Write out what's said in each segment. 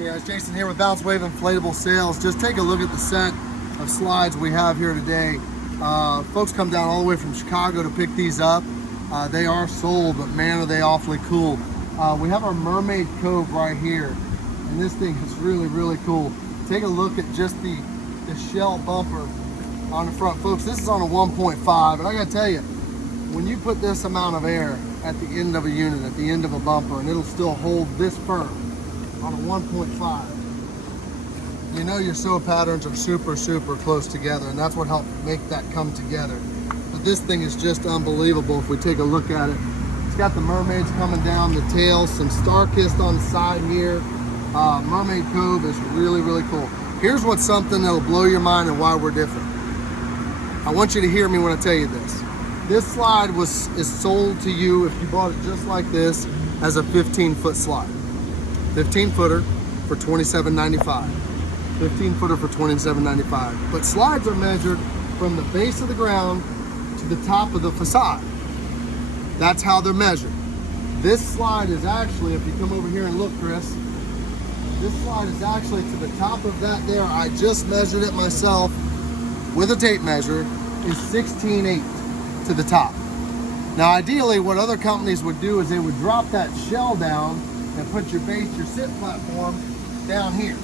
Hey guys, Jason here with BounceWave Inflatable Sales. Just take a look at the set of slides we have here today. Folks come down all the way from Chicago to pick these up. They are sold, but man, are they awfully cool. We have our Mermaid Cove right here, and this thing is really, really cool. Take a look at just the shell bumper on the front. Folks, this is on a 1.5, and I gotta tell you, when you put this amount of air at the end of a unit, at the end of a bumper, and it'll still hold this firm on a 1.5, you know your sew patterns are super, super close together, and that's what helped make that come together. But this thing is just unbelievable if we take a look at it. It's got the mermaids coming down the tail, some star-kissed on the side here. Mermaid Cove is really, really cool. Here's what's something that'll blow your mind and why we're different. I want you to hear me when I tell you this. This slide is sold to you if you bought it just like this as a 15-foot slide. 15-footer for $27.95. 15-footer for $27.95. But slides are measured from the base of the ground to the top of the facade. That's how they're measured. This slide is actually, if you come over here and look, Chris, this slide is actually to the top of that there. I just measured it myself with a tape measure, is 16.8 to the top. Now ideally what other companies would do is they would drop that shell down and put your base, your sit platform down here.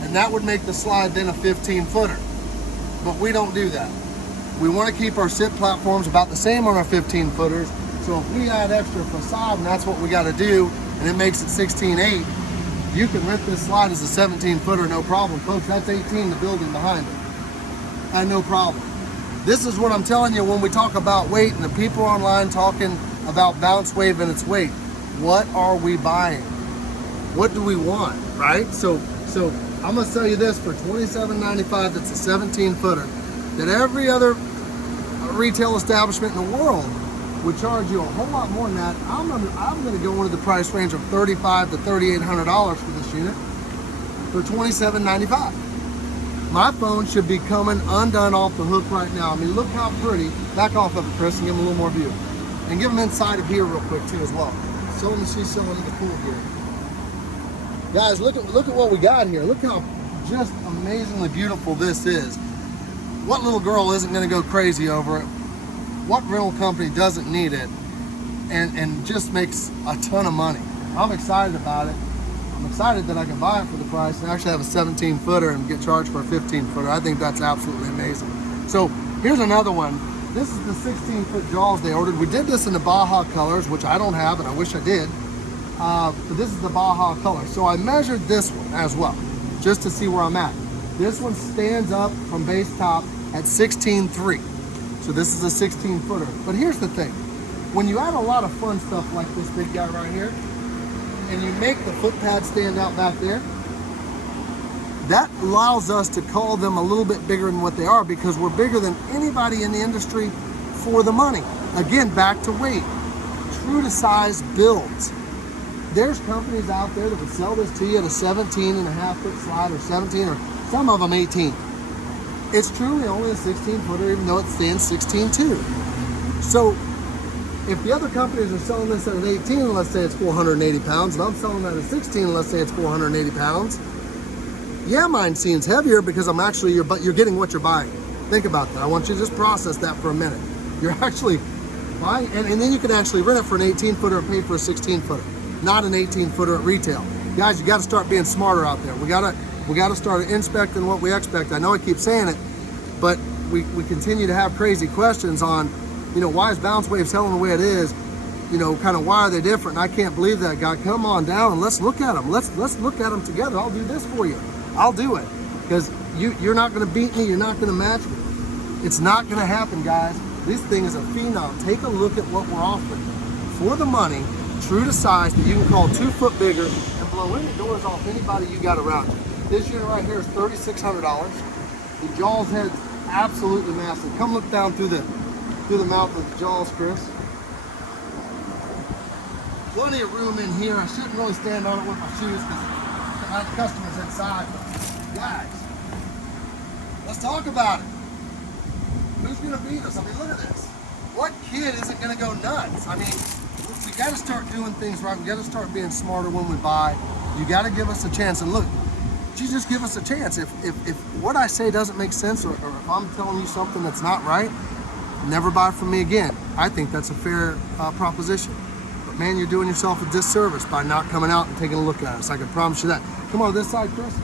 And that would make the slide then a 15-footer. But we don't do that. We want to keep our sit platforms about the same on our 15-footers. So if we add extra facade, and that's what we got to do, and it makes it 16.8, you can rent this slide as a 17-footer, no problem. Folks, that's 18, the building behind it. And no problem. This is what I'm telling you when we talk about weight and the people online talking about BounceWave and its weight. What are we buying? What do we want, right? So I'm gonna sell you this for $27.95. That's a 17-footer. That every other retail establishment in the world would charge you a whole lot more than that. I'm gonna go into the price range of $3,500 to $3,800 for this unit for $27.95. My phone should be coming undone off the hook right now. I mean, look how pretty. Back off of it, Chris, and give them a little more view. And give them inside of here real quick too as well. So let me see someone in the pool here. Guys, look at what we got here. Look how just amazingly beautiful this is. What little girl isn't gonna go crazy over it? What rental company doesn't need it and just makes a ton of money? I'm excited about it. I'm excited that I can buy it for the price and actually have a 17-footer and get charged for a 15-footer. I think that's absolutely amazing. So here's another one. This is the 16-foot jaws they ordered. We did this in the Baja colors, which I don't have and I wish I did. But this is the Baja color. So I measured this one as well, just to see where I'm at. This one stands up from base top at 16.3. So this is a 16-footer. But here's the thing. When you add a lot of fun stuff like this big guy right here, and you make the foot pad stand out back there, that allows us to call them a little bit bigger than what they are because we're bigger than anybody in the industry for the money. Again, back to weight. True to size builds. There's companies out there that would sell this to you at a 17.5-foot slide or 17, or some of them 18. It's truly only a 16-footer, even though it stands 16.2. So if the other companies are selling this at an 18, and let's say it's 480 pounds, and I'm selling that at 16, and let's say it's 480 pounds, yeah, mine seems heavier because I'm actually, you're getting what you're buying. Think about that. I want you to just process that for a minute. You're actually buying, and then you can actually rent it for an 18-footer and pay for a 16-footer, not an 18-footer at retail. Guys, you got to start being smarter out there. We got to start inspecting what we expect. I know I keep saying it, but we continue to have crazy questions on, you know, why is BounceWave selling the way it is? You know, kind of why are they different? And I can't believe that, guy. Come on down and let's look at them. Let's look at them together. I'll do this for you. I'll do it because you're not going to beat me. You're not going to match me. It's not going to happen, guys. This thing is a phenom. Take a look at what we're offering for the money, true to size, that you can call 2 foot bigger and blow any doors off anybody you got around you. This unit right here is $3,600. The jaws head's absolutely massive. Come look down through the mouth of the jaws, Chris. Plenty of room in here. I shouldn't really stand on it with my shoes because I have customers inside. Guys, let's talk about it. Who's going to beat us? I mean, look at this. What kid isn't going to go nuts? I mean, we got to start doing things right. We got to start being smarter when we buy. You got to give us a chance. And look, you just give us a chance. If what I say doesn't make sense, or if I'm telling you something that's not right, never buy from me again. I think that's a fair proposition. But man, you're doing yourself a disservice by not coming out and taking a look at us. I can promise you that. Come on to this side, Chris.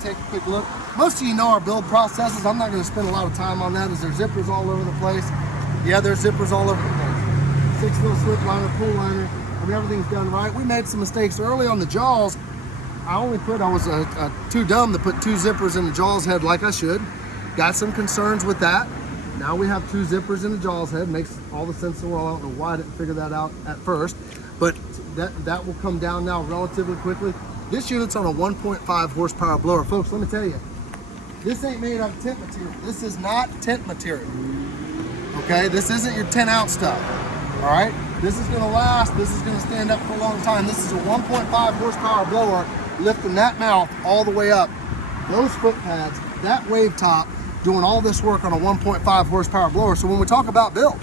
Take a quick look. Most of you know our build processes. I'm not going to spend a lot of time on that. Is there zippers all over the place? Yeah, there's zippers all over the place. 6-foot slip liner, pull liner. I mean, everything's done right. We made some mistakes early on the jaws. I was too dumb to put 2 zippers in the jaws head like I should. Got some concerns with that. Now we have 2 zippers in the jaws head. Makes all the sense in the world. I don't know why I didn't figure that out at first, but that will come down now relatively quickly. This unit's on a 1.5 horsepower blower. Folks, let me tell you, this ain't made of tent material. This is not tent material. Okay, this isn't your 10-ounce stuff. All right, this is gonna last. This is gonna stand up for a long time. This is a 1.5 horsepower blower, lifting that mouth all the way up. Those foot pads, that wave top, doing all this work on a 1.5 horsepower blower. So when we talk about build,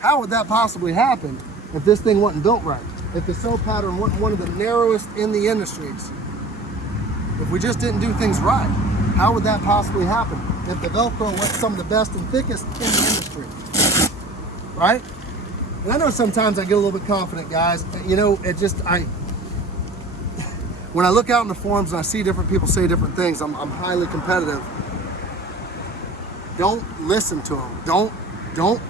how would that possibly happen if this thing wasn't built right? If the sew pattern wasn't one of the narrowest in the industries? If we just didn't do things right, how would that possibly happen? If the Velcro was some of the best and thickest in the industry, right? And I know sometimes I get a little bit confident, guys. You know, when I look out in the forums and I see different people say different things, I'm highly competitive. Don't listen to them. Don't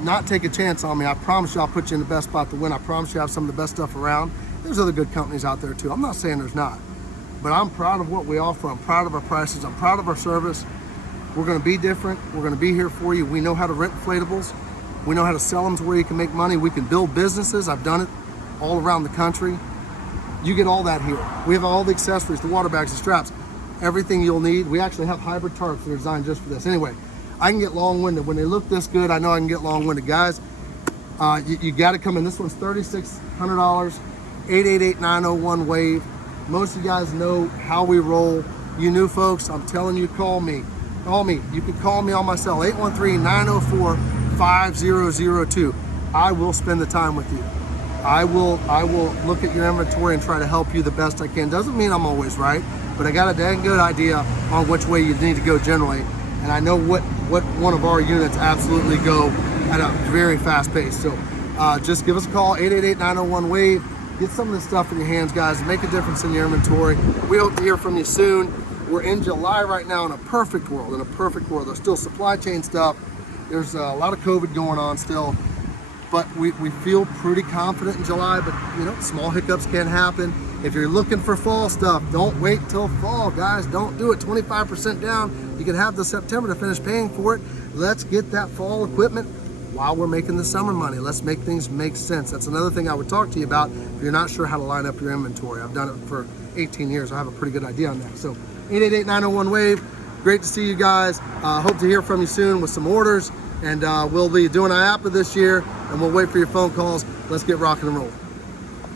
not take a chance on me. I promise you I'll put you in the best spot to win. I promise you I have some of the best stuff around. There's other good companies out there too. I'm not saying there's not. But I'm proud of what we offer. I'm proud of our prices. I'm proud of our service. We're going to be different. We're going to be here for you. We know how to rent inflatables. We know how to sell them to where you can make money. We can build businesses. I've done it all around the country. You get all that here. We have all the accessories, the water bags, the straps, everything you'll need. We actually have hybrid tarps that are designed just for this. Anyway, I can get long-winded. When they look this good, I know I can get long-winded. Guys, you got to come in. This one's $3,600, 888-901-WAVE. Most of you guys know how we roll. You new folks, I'm telling you, call me. Call me. You can call me on my cell, 813-904-5002. I will spend the time with you. I will look at your inventory and try to help you the best I can. Doesn't mean I'm always right, but I got a dang good idea on which way you need to go generally. And I know what one of our units absolutely go at a very fast pace. So just give us a call, 888-901-WAVE. Get some of this stuff in your hands, guys. Make a difference in your inventory. We hope to hear from you soon. We're in July right now in a perfect world, There's still supply chain stuff. There's a lot of COVID going on still, but we feel pretty confident in July, but you know, small hiccups can happen. If you're looking for fall stuff, don't wait till fall, guys. Don't do it. 25% down. You can have the September to finish paying for it. Let's get that fall equipment while we're making the summer money. Let's make things make sense. That's another thing I would talk to you about if you're not sure how to line up your inventory. I've done it for 18 years. I have a pretty good idea on that. So 888-901-WAVE. Great to see you guys. Hope to hear from you soon with some orders. And we'll be doing an app this year, and we'll wait for your phone calls. Let's get rocking and rolling.